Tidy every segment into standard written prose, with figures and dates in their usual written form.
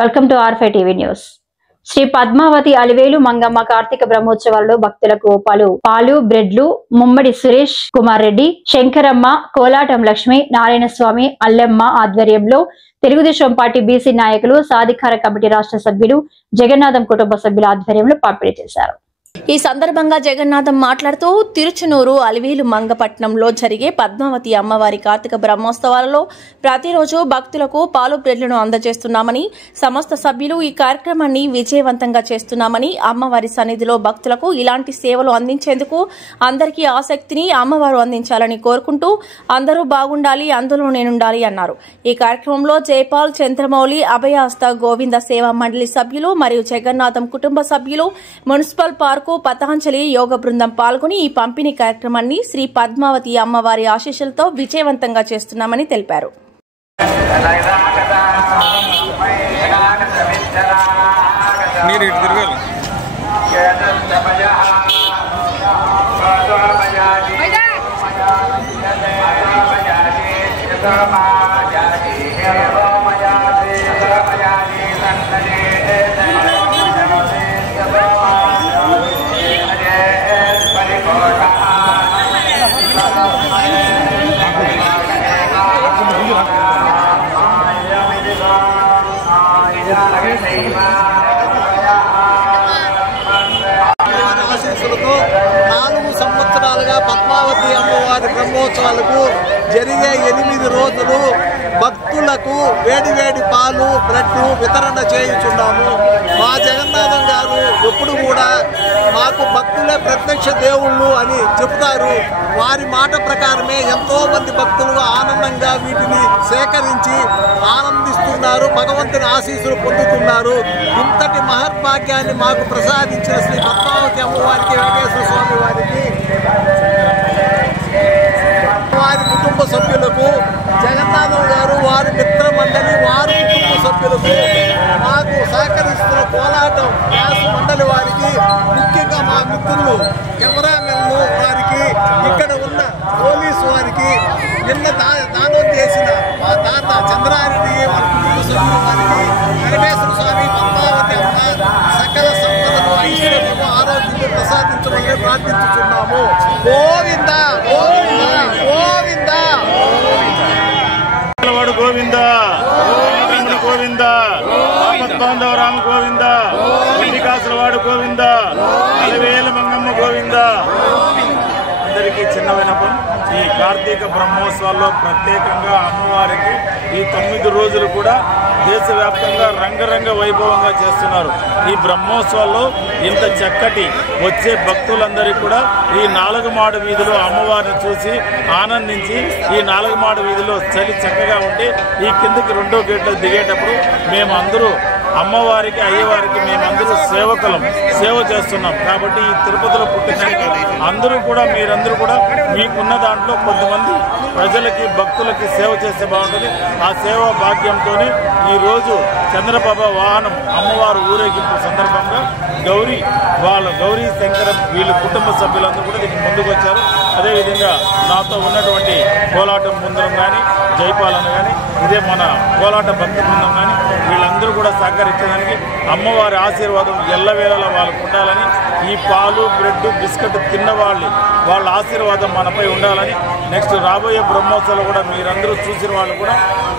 Welcome to R5 TV news. Shri Padmavathi Alivelu Mangamma Karthika బ్రహ్మోత్సవాల్లో భక్తులకు పాలు బ్రెడ్లు ముమ్మడి సురేష్ కుమార్ రెడ్డి, శంకరమ్మ, కోలాటం లక్ష్మి, నారాయణ స్వామి, అల్లెమ్మ ఆధ్వర్యంలో తెలుగుదేశం పార్టీ బీసీ నాయకులు, సాధికార కమిటీ రాష్ట్ర సభ్యులు, జగన్నాథం కుటుంబ సభ్యుల ఆధ్వర్యంలో పంపిణీ చేశారు. ఈ సందర్భంగా జగన్నాథం మాట్లాడుతూ తిరుచునూరు అలివేలు మంగపట్నంలో జరిగే పద్మావతి అమ్మవారి కార్తీక బ్రహ్మోత్సవాలలో ప్రతిరోజు భక్తులకు పాలు బ్రెడ్లను అందజేస్తున్నామని, సమస్త సభ్యులు ఈ కార్యక్రమాన్ని విజయవంతంగా చేస్తున్నామని, అమ్మవారి సన్నిధిలో భక్తులకు ఇలాంటి సేవలు అందించేందుకు అందరికీ ఆసక్తిని అమ్మవారు అందించాలని కోరుకుంటూ అందరూ బాగుండాలి, అందులో నేనుండాలి అన్నారు. ఈ కార్యక్రమంలో జయపాల్, చంద్రమౌళి, అభయాస్త గోవింద సేవా మండలి సభ్యులు మరియు జగన్నాథం కుటుంబ సభ్యులు, మున్సిపల్ పార్కు, పతాంజలి యోగ బృందం పాల్గొని ఈ పంపిణీ కార్యక్రమాన్ని శ్రీ పద్మావతి అమ్మవారి ఆశీస్సులతో విజయవంతంగా చేస్తున్నామని తెలిపారు. ఆశీస్సులతో 4 సంవత్సరాలుగా పద్మావతి అమ్మవారి బ్రహ్మోత్సవాలకు జరిగే 8 రోజులు భక్తులకు వేడి పాలు బ్రెడ్ వితరణ చేయుచున్నాము. మా జగన్నాథం గారు ఎప్పుడు కూడా మాకు భక్తులే ప్రత్యక్ష దేవుళ్ళు అని చెప్తారు. వారి మాట ప్రకారమే ఎంతో మంది భక్తులు ఆనందంగా వీటిని సేకరించి ఆనందిస్తున్నారు, భగవంతుని ఆశీస్సులు పొందుతున్నారు. ఇంతటి మహర్భాగ్యాన్ని మాకు ప్రసాదించిన శ్రీ పద్మావతి అమ్మవారికి, వెంకటేశ్వర స్వామి వారికి, వారి కుటుంబ సభ్యులకు, జగన్నాథం గారు వారి మిత్ర మండలి వారి కుటుంబ సభ్యులకు, మాకు సహకరిస్తున్న కోలాటం వ్యాస మండలి వారికి, ముఖ్యంగా మా మిత్రులు కెమెరామెన్లు వారికి, ఇక్కడ ఉన్న పోలీసు వారికి, నిన్న దానం చేసిన మా తాత చంద్రారెడ్డి వారి కుటుంబ సభ్యుల వారికి, వెంకటేశ్వర స్వామి, పద్మావతి అమ్మ సకల సంపదలు, ఐశ్వర్యము, ఆరోగ్యం ప్రసాదించమని ప్రార్థించుతున్నాము. గోవింద గోవింద గోవింద గోవింద గోవింద, రామ గోవింద, కాసులవాడు గోవింద, అలివేలు మంగమ్మ గోవింద. అందరికీ చిన్న విన్నపం, ఈ కార్తీక బ్రహ్మోత్సవాల్లో ప్రత్యేకంగా అమ్మవారికి ఈ 9 రోజులు కూడా దేశవ్యాప్తంగా రంగరంగ వైభవంగా చేస్తున్నారు. ఈ బ్రహ్మోత్సవాల్లో ఇంత చక్కటి వచ్చే భక్తులందరికీ కూడా ఈ 4 మాడ వీధిలో అమ్మవారిని చూసి ఆనందించి, ఈ 4 మాడ వీధిలో చలి చక్కగా ఉండి ఈ కిందకి 2వ గేట్లో దిగేటప్పుడు మేమందరూ అమ్మవారికి, అయ్యవారికి మేమందరూ సేవకులం, సేవ చేస్తున్నాం. కాబట్టి ఈ తిరుపతిలో పుట్టిన అందరూ కూడా, మీరందరూ కూడా మీకున్న దాంట్లో కొంతమంది ప్రజలకి, భక్తులకి సేవ చేస్తే బాగుంటుంది. ఆ సేవా భాగ్యంతో ఈరోజు చంద్రబాబు వాహనం అమ్మవారు ఊరేగింపు సందర్భంగా గౌరీ శంకరం వీళ్ళ కుటుంబ సభ్యులందరూ కూడా దీనికి ముందుకు వచ్చారు. అదేవిధంగా నాతో ఉన్నటువంటి కోలాటం బృందం కానీ, జైపాలన కానీ, ఇదే మన కోలాట భక్తి బృందం కానీ, వీళ్ళందరూ కూడా సహకరించడానికి అమ్మవారి ఆశీర్వాదం ఎల్లవేళలా వాళ్ళకు ఉండాలని, ఈ పాలు బ్రెడ్ బిస్కెట్ తిన్న వాళ్ళ ఆశీర్వాదం మనపై ఉండాలని, నెక్స్ట్ రాబోయే బ్రహ్మోత్సవాలు కూడా మీరందరూ చూసిన వాళ్ళు కూడా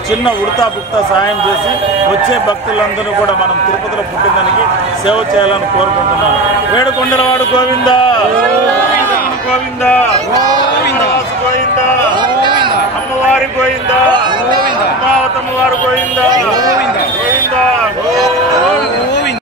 చిన్న ఉడతా బిక్తా సహాయం చేసి వచ్చే భక్తులందరూ కూడా మనం తిరుపతిలో పుట్టిందానికి సేవ చేయాలని కోరుకుంటున్నాను. వేడుకొండలవాడు గోవింద గోవింద, గోవింద, అమ్మవారి గోవింద, అమ్మావతమ్మవారు గోవింద గోవింద.